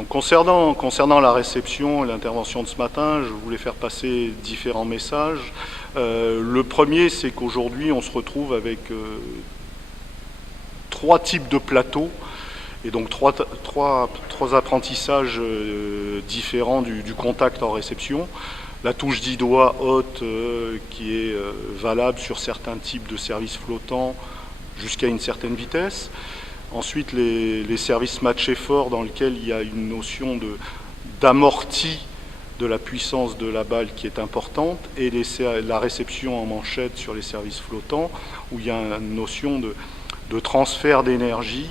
Donc concernant la réception et l'intervention de ce matin, je voulais faire passer différents messages. Le premier, c'est qu'aujourd'hui, on se retrouve avec 3 types de plateaux, et donc trois apprentissages différents du contact en réception. La touche 10 doigts haute qui est valable sur certains types de services flottants jusqu'à une certaine vitesse. Ensuite, les services match effort dans lesquels il y a une notion d'amorti de la puissance de la balle qui est importante, et la réception en manchette sur les services flottants où il y a une notion de transfert d'énergie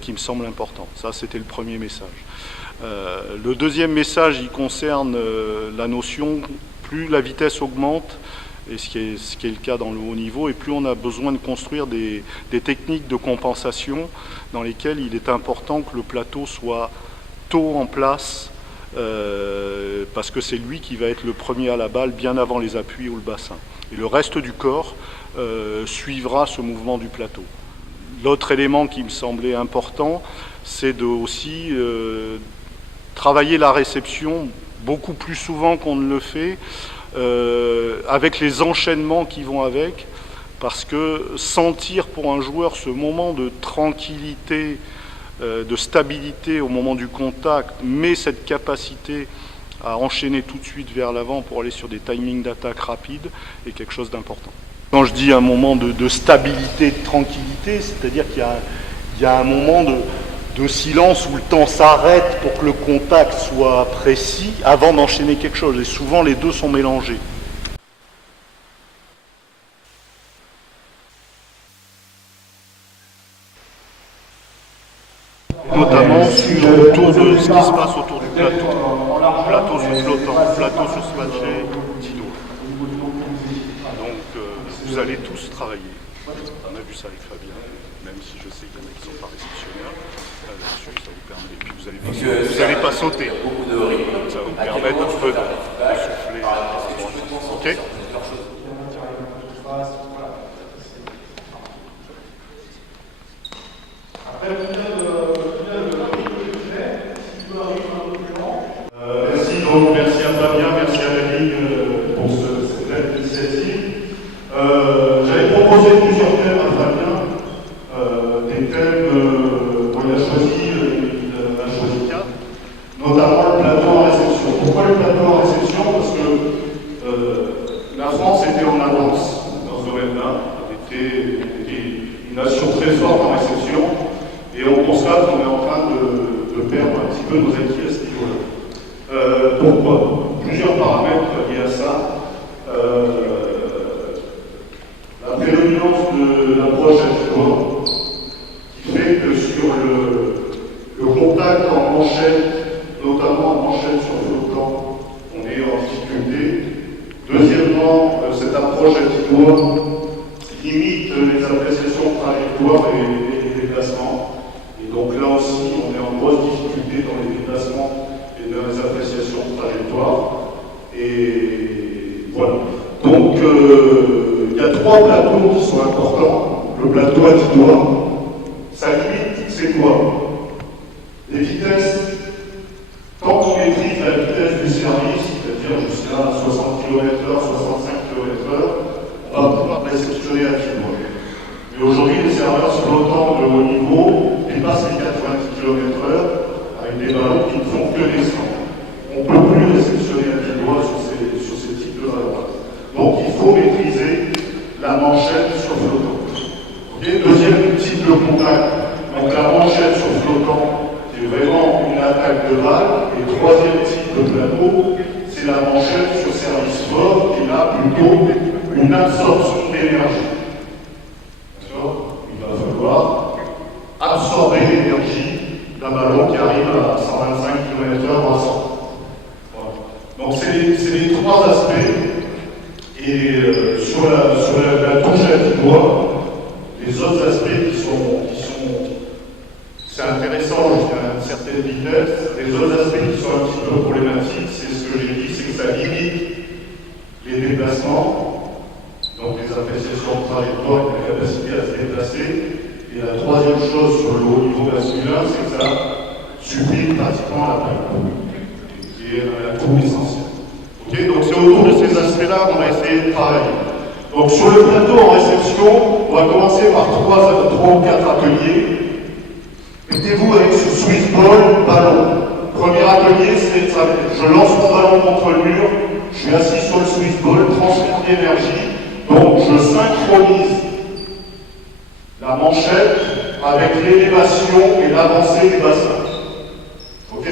qui me semble important. Ça, c'était le premier message. Le deuxième message, il concerne la notion, plus la vitesse augmente, et ce qui est le cas dans le haut niveau, et plus on a besoin de construire des techniques de compensation dans lesquelles il est important que le plateau soit tôt en place, parce que c'est lui qui va être le premier à la balle bien avant les appuis ou le bassin. Et le reste du corps suivra ce mouvement du plateau. L'autre élément qui me semblait important, c'est de aussi travailler la réception beaucoup plus souvent qu'on ne le fait, avec les enchaînements qui vont avec, parce que sentir pour un joueur ce moment de tranquillité, de stabilité au moment du contact, mais cette capacité à enchaîner tout de suite vers l'avant pour aller sur des timings d'attaque rapides est quelque chose d'important. Quand je dis un moment de stabilité, de tranquillité, c'est-à-dire qu'il y a un moment de silence où le temps s'arrête pour que le contact soit précis avant d'enchaîner quelque chose. Et souvent, les deux sont mélangés. Notamment autour de ce qui se passe autour du plateau. Plateau sur flottant, plateau sur spadgé, Tino. Donc vous allez tous travailler. On a vu ça avec Fabien, même si je sais qu'il y en a qui ne sont pas réceptionnaires. Là-dessus, ça vous permet. Et puis vous n'allez pas sauter. Ça va vous permettre un peu de souffler. Ok. Merci à Fabien, merci à la Ligue pour cette belle initiative. J'avais proposé plusieurs thèmes à Fabien, des thèmes qu'on a choisi, il en a choisi 4, notamment le plateau en réception. Pourquoi le plateau en réception? Parce que la France était en avance dans ce domaine-là, elle était une nation très forte en réception, et on constate qu'on est en train de perdre un petit peu nos acquis à ce niveau-là. Pourquoi? Plusieurs paramètres liés à ça. La prédominance de l'approche à joueur, qui fait que sur le contact en manchette, notamment en manchette sur flottant, on est en difficulté. Deuxièmement, cette approche à joueur limite les appréciations de trajectoire et les déplacements. Et donc là aussi, on est en grosse difficulté dans les déplacements et dans les appréciations de trajectoire. Et voilà. Donc, il y a 3 plateaux qui sont importants. Le plateau à 10 doigts, sa limite, c'est quoi? Les vitesses. Quand on maîtrise la vitesse du service, c'est-à-dire jusqu'à 60 km/h, 65 km/h, on va pouvoir réceptionner à 10 doigts. Mais aujourd'hui, les serveurs flottants de haut niveau dépassent les 90 km/h avec des ballons qui ne font que descendre. On ne peut plus réceptionner à 10 doigts sur ces types de ballons. Donc il faut maîtriser la manchette sur flottant. Okay. Deuxième type de contact, donc la manchette sur flottant, c'est vraiment une attaque de balle. Et troisième type de plateau, c'est la manchette sur service fort, qui a plutôt une absorption d'énergie. Il va falloir absorber l'énergie d'un ballon qui arrive à 125 km/h à 100. Voilà. Donc c'est les 3 aspects. Et sur la touche à 10 doigts, les autres aspects qui sont c'est intéressant jusqu'à une certaine vitesse. Les autres aspects qui sont un petit peu problématiques, c'est ce que j'ai dit, c'est que ça limite les déplacements, donc les appréciations de trajectoire et la capacité à se déplacer. Et la troisième chose sur le haut niveau masculin, c'est que ça subit pratiquement la balle, qui est l'atout essentiel. Okay, donc c'est autour de ces aspects-là qu'on va essayer de travailler. Donc sur le plateau en réception, on va commencer par 3 ou 4 ateliers. Mettez-vous avec ce Swiss ball ballon. Premier atelier, c'est ça. Je lance mon ballon contre le mur, je suis assis sur le Swiss ball, transfert d'énergie. Donc je synchronise la manchette avec l'élévation et l'avancée du bassin. Ok?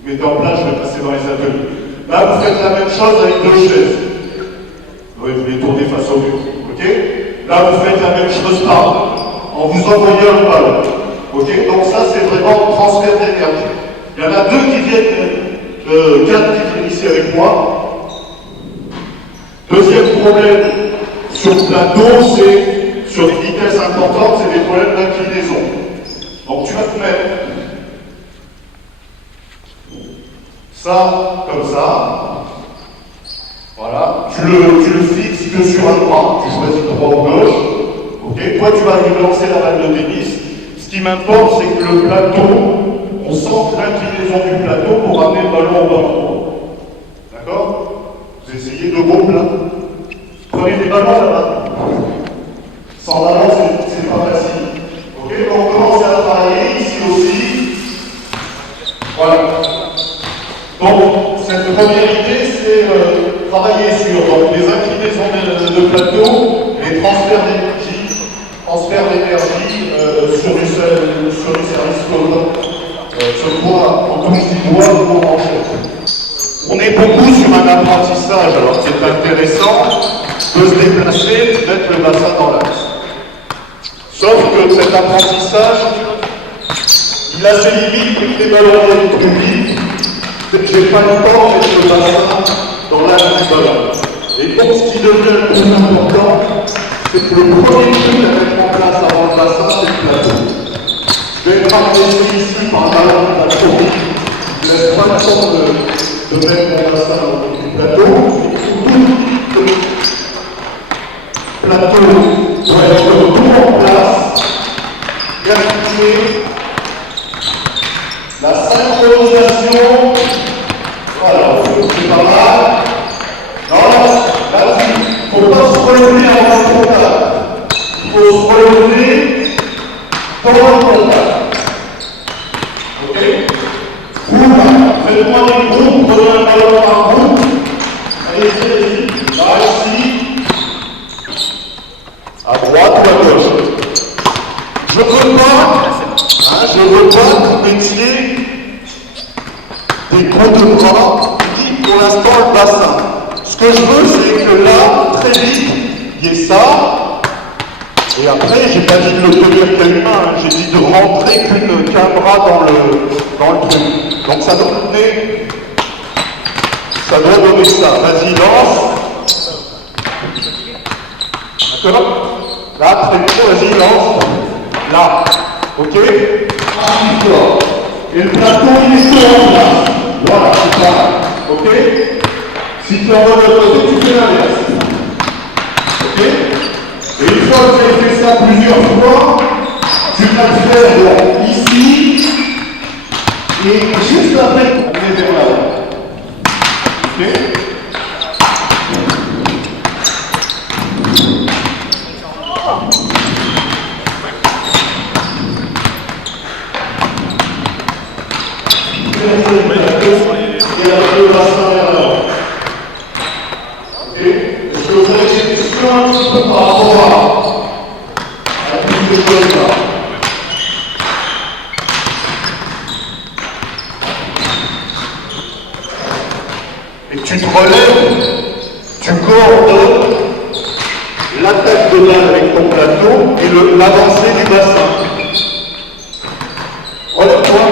Vous mettez en place, je vais passer dans les ateliers. Là, vous faites la même chose avec 2 chaises. Oui, vous les tournez face au mur. Ok? Là, vous faites la même chose par en vous envoyant le ballon. Ok? Donc ça, c'est vraiment le transfert d'énergie. Il y en a 2 qui viennent, 4 qui viennent ici avec moi. Deuxième problème sur le plateau, c'est sur des vitesses importantes, c'est des problèmes d'inclinaison. Donc tu vas te mettre ça comme ça. Voilà. Tu le fixes que sur un bras. Tu choisis droit ou gauche. Okay. Toi, tu vas lui lancer la balle de tennis. Ce qui m'importe, c'est que le plateau, on sente l'inclinaison du plateau pour amener le ballon au bon endroit. D'accord? Vous essayez de beaux plats. Prenez des ballons là-bas. Sans ballon, c'est pas facile. Ok? Donc on commence à travailler ici aussi. Voilà. Donc, cette première idée, c'est travailler sur les inclinaisons de plateau, les transferts d'énergie sur du service flottant. Ce bois, on touche du bois ou en manchette. On est beaucoup sur un apprentissage, alors c'est intéressant de se déplacer, de mettre le bassin dans l'axe. Sauf que cet apprentissage, il a ses limites, les ballons viennent plus vite. J'ai pas le temps de mettre le bassin dans l'axe du ballon. Et donc ce qui devient le plus important, c'est que le premier truc à mettre en place avant le bassin, c'est le plateau. Je vais marquer ici par le ballon de la tour. Je laisse pas le temps de mettre mon bassin du plateau. Le plateau doit être tout en place. Vérifier la synchronisation. Voilà, c'est pas mal. Non, là-dessus, il ne faut pas se relever en contact. Il faut se relever dans le contact. Ok? Faites-moi des groupes, prenez un ballon par groupe. Allez-y. Là, ici. À droite ou à gauche. Je ne veux pas que vous mettiez des coups de bras ni pour l'instant le bassin. Ce que je veux, c'est que là, très vite, il y ait ça. Et après, j'ai pas dit de le tenir qu'une main, j'ai dit de rentrer qu'un bras dans le truc. Donc ça doit donner ça. Vas-y, lance. D'accord? Là, très bien, vas-y, lance. Là. Ok? Et le plateau, il est chaud en place. Voilà, c'est ça. Ok? Si tu envoies de l'autre côté, tu fais l'inverse. Ok? Et une fois que tu as fait ça plusieurs fois, tu vas le faire ici, et juste après, on est vers là-haut. Ok? Et avec le bassin vers là-haut. Ok? Est-ce que vous avez des questions un petit peu par rapport à toutes ces choses-là? Et tu te relèves, tu coordonnes l'attaque de balle avec ton plateau et l'avancée du bassin. Relève-toi.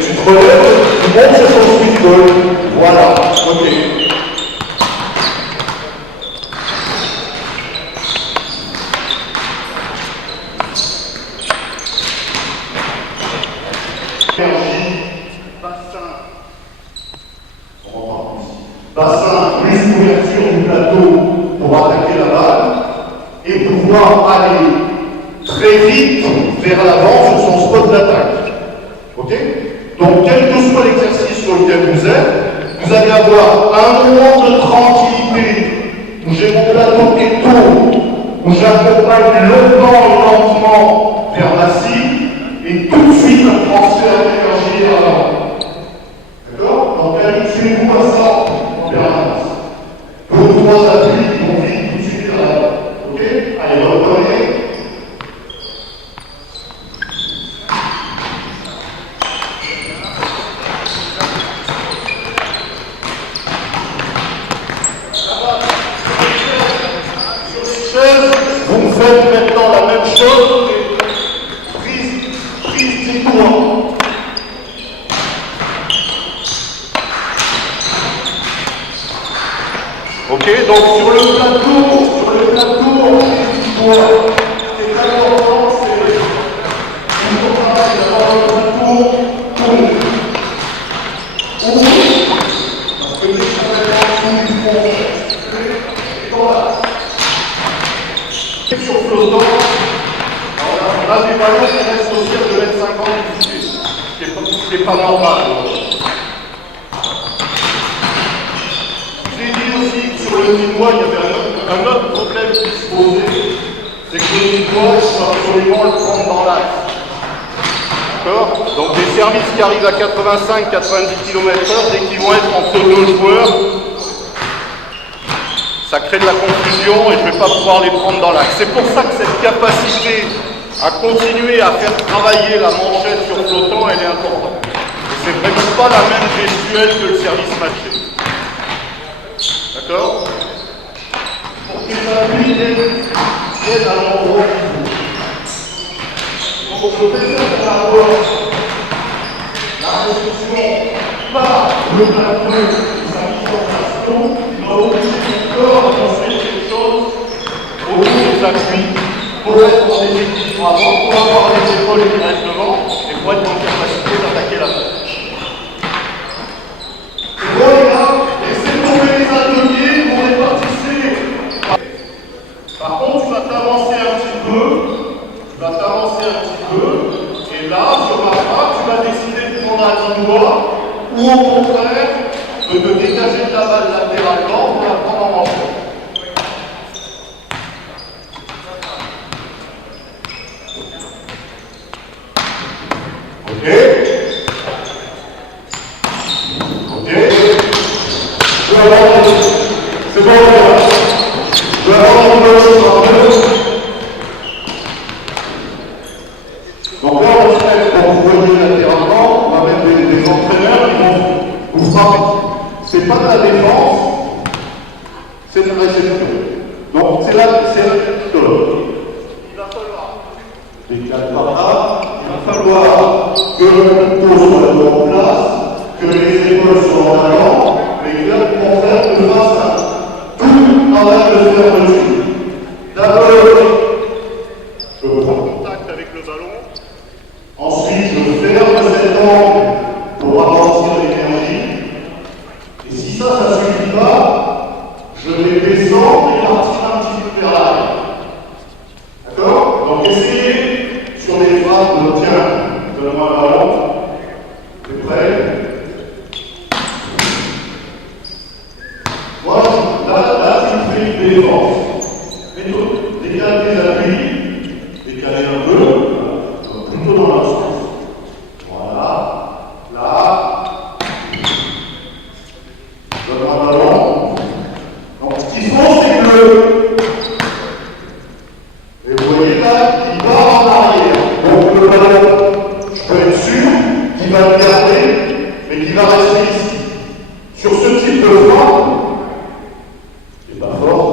Tu te relèves, tu montes sur ton sweet ball. Voilà, ok. Bassin plus couverture du plateau pour attaquer la balle et pouvoir aller très vite vers l'avant sur son spot d'attaque. Ok? Donc, quel que soit l'exercice sur lequel vous êtes, vous allez avoir un moment de tranquillité où j'ai mon plateau qui tourne, où j'accompagne longuement et lentement vers la cible, et tout de suite un transfert d'énergie à l'avant. D'accord? Donc, habituez-vous à ça en permanence. 2 ou 3 appuis qui vont vite tout de suite à l'avant. Ok? Allez, reprenez. Vous faites maintenant la même chose, prise 10 points. Ok, donc sur le plateau, on prise 10 points. Ce qui est très important, c'est d'avoir le plateau tourné. Parce que les travailleurs du fond, sur flottant, on a des ballons qui restent au ciel de 1,50 m d'altitude, ce qui n'est pas normal. Je vous ai dit aussi que sur le Nîmois, il y avait un autre problème qui se posait, c'est que le Nîmois, il faut absolument le prendre dans l'axe. D'accord? Donc des services qui arrivent à 85-90 km/h, dès qu'ils vont être entre 2 joueurs, ça crée de la confusion et je ne vais pas pouvoir les prendre dans l'axe. C'est pour ça que cette capacité à continuer à faire travailler la manchette sur flottant, elle est importante. Et c'est vraiment pas la même gestuelle que le service matché. D'accord? Pour que ça vienne à l'endroit qu'il faut. Donc je vais faire d'abord la réception par le plateau de sa mise en action, il va obliger son corps à construire quelque chose autour des appuis pour être en déséquilibre avant, pour avoir les épaules qui restent devant et pour être en capacité d'attaquer la balle. C'est bon les gars, laissez tomber les ateliers, vous répartissez. Par contre, tu vas t'avancer un petit peu, et là, sur ma frappe, tu vas décider de prendre un doigt, ou au contraire, de te dégager de la balle latéralement pour la prendre en manchette. Ok. C'est bon, je vais avoir une autre. Donc là, on se met pour vous voyez latéralement, on va mettre des entraîneurs qui vont vous frapper. C'est pas de la défense, c'est de la réception. Donc c'est la pistole. Il va falloir décaler par là, il va falloir que le couteau soit en place, que les épaules soient en avant, mais là pour faire de face à tout le travail de faire dessus. D'abord, je prends contact avec le ballon. Ensuite, je ferme cet angle pour amortir l'énergie. Et si ça ne suffit pas, je vais descendre et partir un petit peu vers l'arrière. D'accord? Donc essayez sur les frappes de tiens, donne-moi le ballon. T'es prêt? Moi, là, tu fais une défense. Méthode, décaler tes appuis, décaler un peu, plutôt dans l'autre sens. Voilà, là, donne-moi le ballon. Donc ce qu'il faut, c'est que et vous voyez là, il part en arrière. Donc le ballon, je peux être sûr qu'il va le garder, mais qu'il va rester ici. Sur ce type de frappe, c'est pas fort,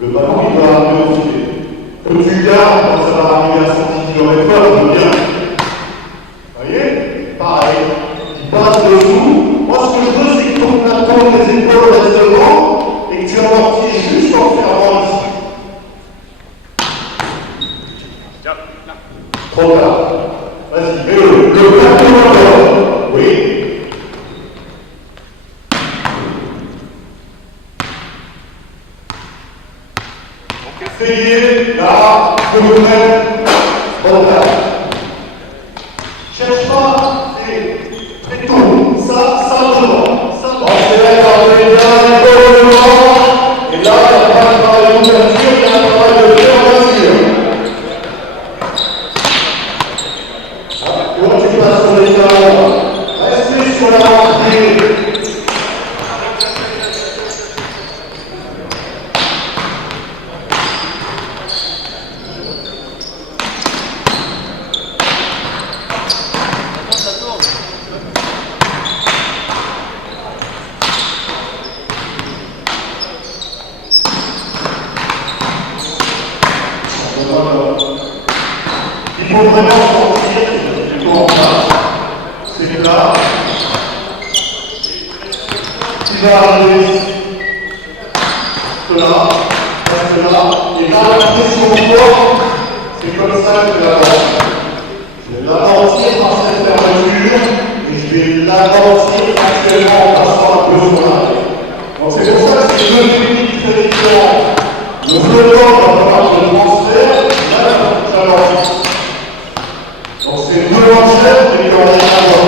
le ballon il va arriver au filet. Que tu gardes quand ça va arriver à 110 km/h, je veux bien. Vous voyez? Pareil, il passe dessous. Moi ce que je veux, c'est que ton plateau, les épaules restent devant et que tu amortis juste en fermant ici. Trop tard. Vas-y, mets-le. Le plateau encore. Oui. Essayez, là, de vous mettre trop tard. Cherche pas là, il va arriver ici. Là, et là, la pression forte, c'est comme ça que je vais l'avancer. Je vais l'avancer par cette fermeture, et je vais l'avancer actuellement en passant un peu sur l'arrière. Donc c'est pour ça que c'est deux techniques très différentes. Le flottant va falloir que je transfère, là, j'avance. Donc c'est deux manchettes, mais il y en a rien à voir.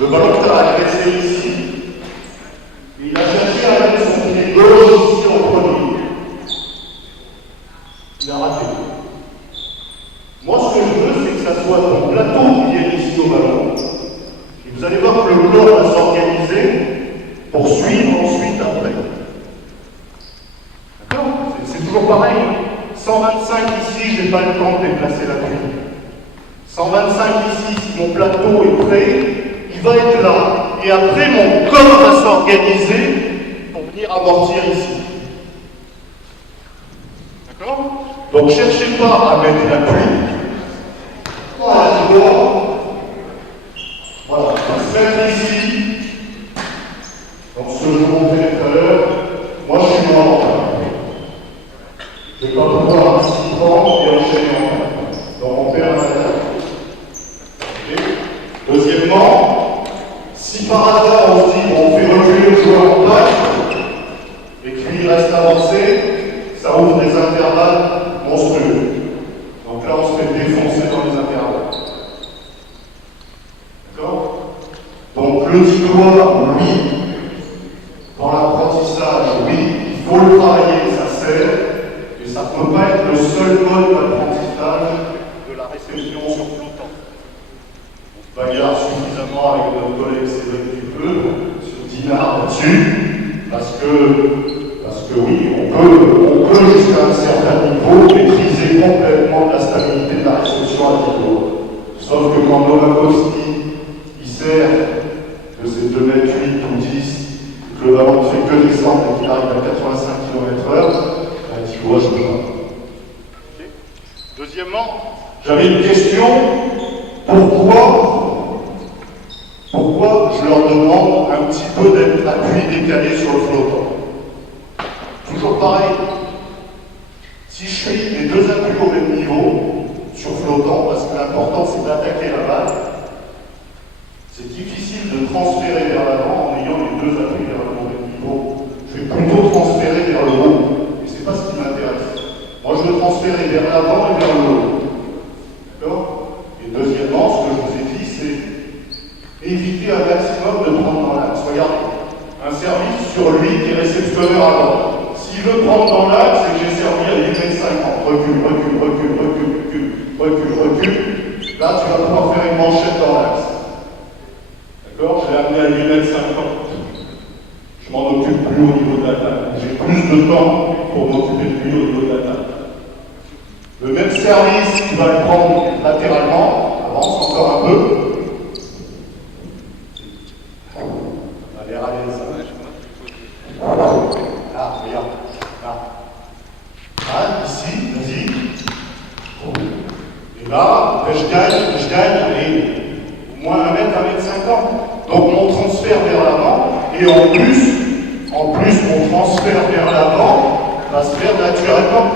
Le ballon que tu as agressé ici, il a cherché à mettre son pied gauche ici en premier. Il a raté. Moi, ce que je veux, c'est que ça soit ton plateau qui vienne ici au ballon. Et vous allez voir que le bloc va s'organiser pour suivre ensuite après. D'accord? C'est toujours pareil. 125 ici, je n'ai pas le temps de déplacer la pluie. 125 ici, si mon plateau est prêt, il va être là. Et après, mon corps va s'organiser pour venir amortir ici. D'accord? Donc, cherchez pas à mettre la pluie. Voilà, je vois. Voilà, on va se mettre ici. Donc, ce que je vous montrais tout à l'heure, moi je suis mort. Je ne vais pas pouvoir ici prendre et enchaîner en main. Donc, on perd la tête. Okay. Deuxièmement, si par hasard on se dit on fait reculer le joueur en place et qu'il reste avancé, ça ouvre des intervalles monstrueux. Donc là on se fait défoncer dans les intervalles. D'accord? Donc le petit doigt, oui. Dans l'apprentissage, oui, il faut le travailler, ça sert, mais ça ne peut pas être le seul mode d'apprentissage de la réception sur flottant. On se bagarre suffisamment avec notre collègue Cédric Dupeux sur Dinard là-dessus, parce que oui, on peut jusqu'à un certain niveau maîtriser complètement la stabilité de la réception à niveau. Sauf que quand Nowakowski il sert de ses 2,8 m ou 10, que le ballon ne fait que descendre et qu'il arrive à 85 km/h, il voit ce genre. Okay. Deuxièmement, j'avais une question. Pourquoi je leur demande un petit peu d'être appuyé décalé sur le flottant? Toujours pareil. Si je suis les deux appuis au même niveau sur flottant, parce que l'important c'est d'attaquer la balle, c'est difficile de transférer vers l'avant en ayant les deux appuis vers le même niveau. Je vais plutôt transférer vers le haut. Et c'est pas ce qui m'intéresse. Moi je veux transférer vers l'avant et vers le haut. D'accord? Et deuxièmement, ce que je vous ai dit, c'est éviter un maximum de prendre dans l'axe. Regardez, un service sur lui qui est réceptionneur avant. S'il veut prendre dans l'axe, c'est que j'ai servi à 8,50 m. Recule. Là, tu vas pouvoir faire une manchette dans l'axe. D'accord? Je l'ai amené à 8,50 m. Je m'en occupe plus au niveau de la table. J'ai plus de temps pour m'occuper de lui au niveau de la table. Le même service, tu vas le prendre latéralement. Avance encore un peu. Allez, ça. Là, regarde. Là. Là, ici, vas-y. Et là, je gagne, allez, au moins 1 m, 1,50 m. Donc mon transfert vers l'avant, et en plus, mon transfert vers l'avant va se faire naturellement,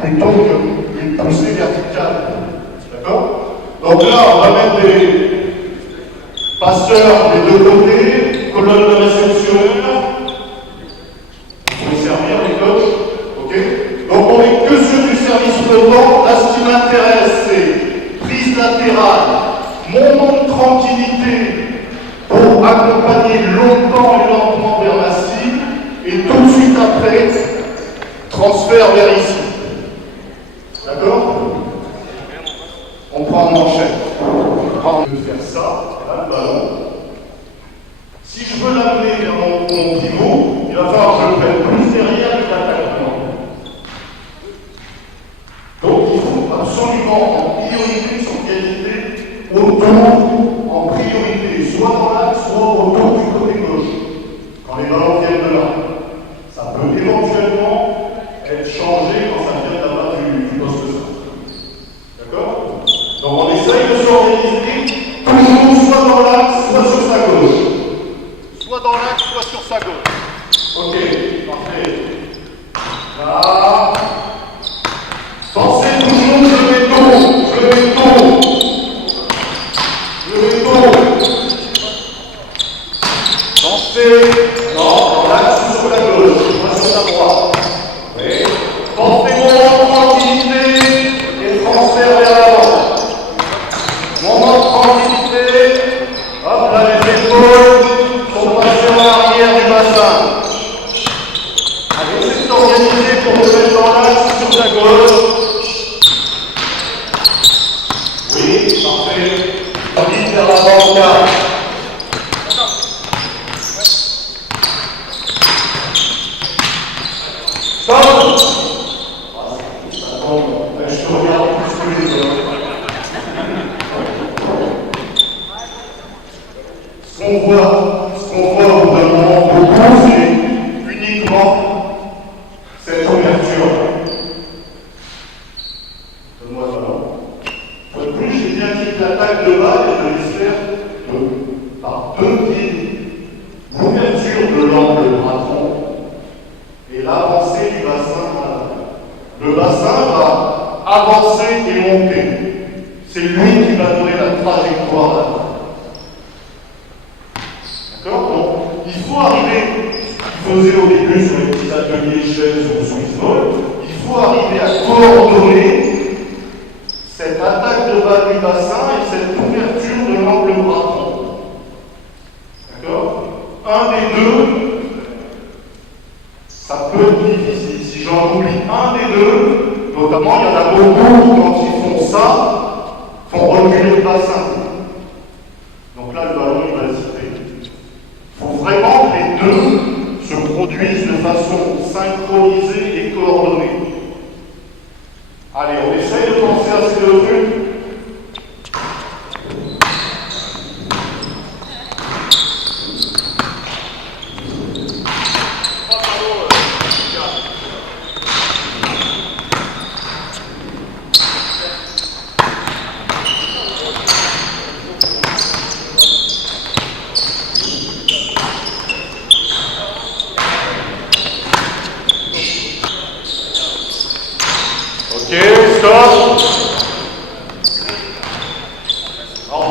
plutôt qu'une poussée verticale. D'accord? Donc là, on va mettre des passeurs des deux côtés, colonne de réceptionneur. Vous pouvez servir les coachs. Ok? Donc on n'est que sur du service flottant. Là, ce qui m'intéresse, c'est prise latérale, moment de tranquillité pour accompagner longtemps et lentement vers la cible, et tout de suite après, transfert vers ici. D'accord? On prend une manchette. On peut faire ça, là, le ballon. Si je veux l'amener vers mon pivot, il va falloir que je le prenne plus derrière que l'attaquant. Donc il faut absolument en priorité son qualité autour, en priorité, soit dans l'axe, soit autour du côté gauche. Quand les ballons viennent de là. Ça peut éventuellement être changé quand ça vient de la bas du poste. D'accord? Donc on Ben, je te regarde plus que les autres. Ce qu'on voit au bout d'un moment beaucoup, c'est uniquement cette ouverture. Donne-moi ça. De plus, j'ai bien dit que l'attaque de balle et de l'espère par deux pieds, l'ouverture de l'angle bras-tronc et l'avancée du bassin à l'avant. Le bassin va avancer et monter. C'est lui qui va donner la trajectoire à l'avant. D'accord? Donc, il faut arriver, ce qu'il faisait au début sur les petits ateliers chaises ou Swiss Ball, il faut arriver à coordonner cette attaque de bas du bassin et cette ouverture de l'angle bras-tronc. D'accord? Un des deux, ça peut être difficile. Si j'en oublie un des deux, notamment il y en a beaucoup quand ils font ça, font reculer le bassin. Donc là, le ballon, il va hésiter. Il faut vraiment que les deux se produisent de façon synchronisée et coordonnée. Allez, on essaye de penser à ces deux trucs. Ok, stop. Alors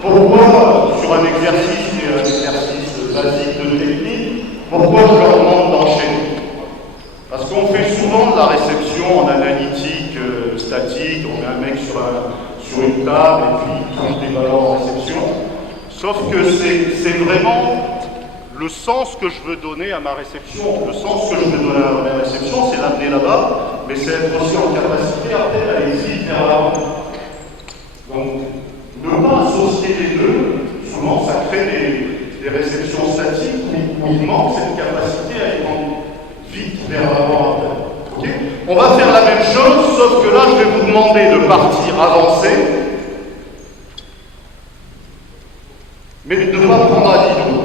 pourquoi sur un exercice et un exercice basique de technique, pourquoi je leur demande d'enchaîner? Parce qu'on fait souvent de la réception en analytique, statique, on met un mec sur une table et puis il touche des ballons en réception. Sauf que c'est vraiment le sens que je veux donner à ma réception. Le sens que je veux donner à ma réception, c'est l'amener là-bas, mais c'est être aussi en capacité après d'aller vite vers l'avant. Donc, ne pas associer les deux, souvent ça crée des réceptions statiques où il manque cette capacité à aller vite vers l'avant. Okay? On va faire la même chose, sauf que là, je vais vous demander de partir avancer, mais de ne pas prendre à l'îlot.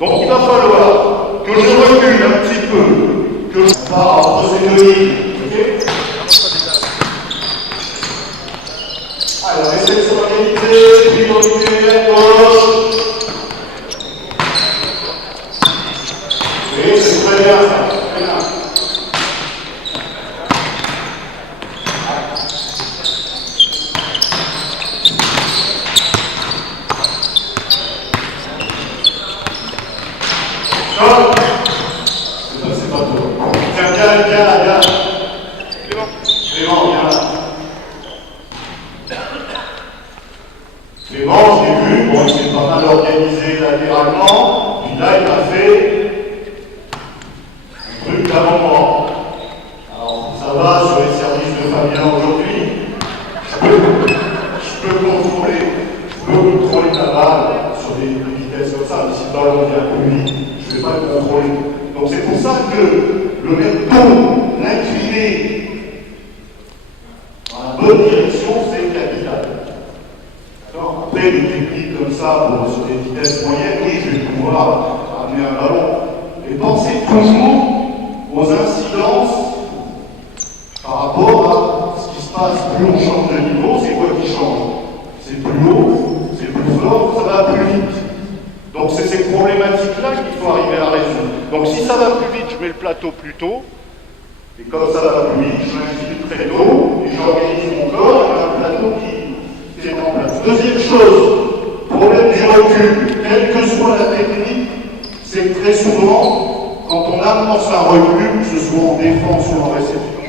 Donc il va falloir que je recule un petit peu, que je pars entre ces deux lignes. Okay? Alors, réception organisée, priorité à gauche. Oui, c'est très bien ça. Très bien. Stop. C'est pas trop. Tiens, viens là. Clément, viens là. Clément, je l'ai vu, bon, il s'est pas mal organisé latéralement, puis là, il a fait un truc d'avant-moi. Alors, ça va sur les services de Fabien aujourd'hui, je peux contrôler la balle sur des vitesses comme ça, mais si le ballon vient plus vite, je ne vais pas le contrôler. Donc c'est pour ça que le recto, l'incliné, dans la bonne direction, c'est capital. Après, des techniques comme ça, sur des vitesses moyennes, oui, je vais pouvoir amener un ballon. Mais pensez toujours aux incidences par rapport à ce qui se passe. Plus on change de niveau, c'est quoi qui change? C'est plus haut, c'est plus fort, ça va plus vite. Donc c'est ces problématiques-là qu'il faut arriver à résoudre. Donc si ça va plus vite, je mets le plateau plus tôt. Et comme ça va plus vite, je m'incline très tôt et j'organise mon corps avec un plateau qui est en place. Deuxième chose, problème du recul, quelle que soit la technique, c'est que très souvent, quand on amorce un recul, que ce soit en défense ou en réception,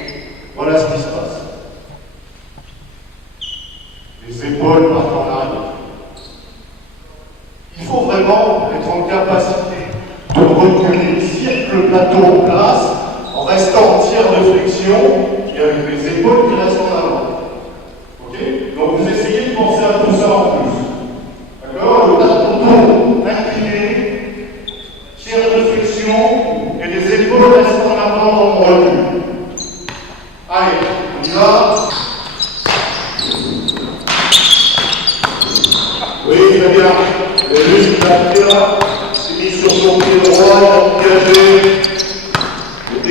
voilà ce qui se passe. Les épaules partent en arrière. Il faut vraiment être en capacité de reculer, cirque le plateau en place, en restant en tiers de flexion, et avec les épaules qui restent en avant. Okay? Donc vous essayez de penser à tout ça en plus. D'accord? Le plateau incliné, tiers de flexion, et les épaules restent en avant dans mon recul. Allez. y va. Oui, très bien. Le muscle d'Akira s'est mis sur son pied droit, il a engagé. Ok.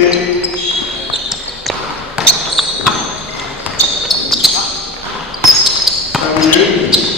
5 minutes.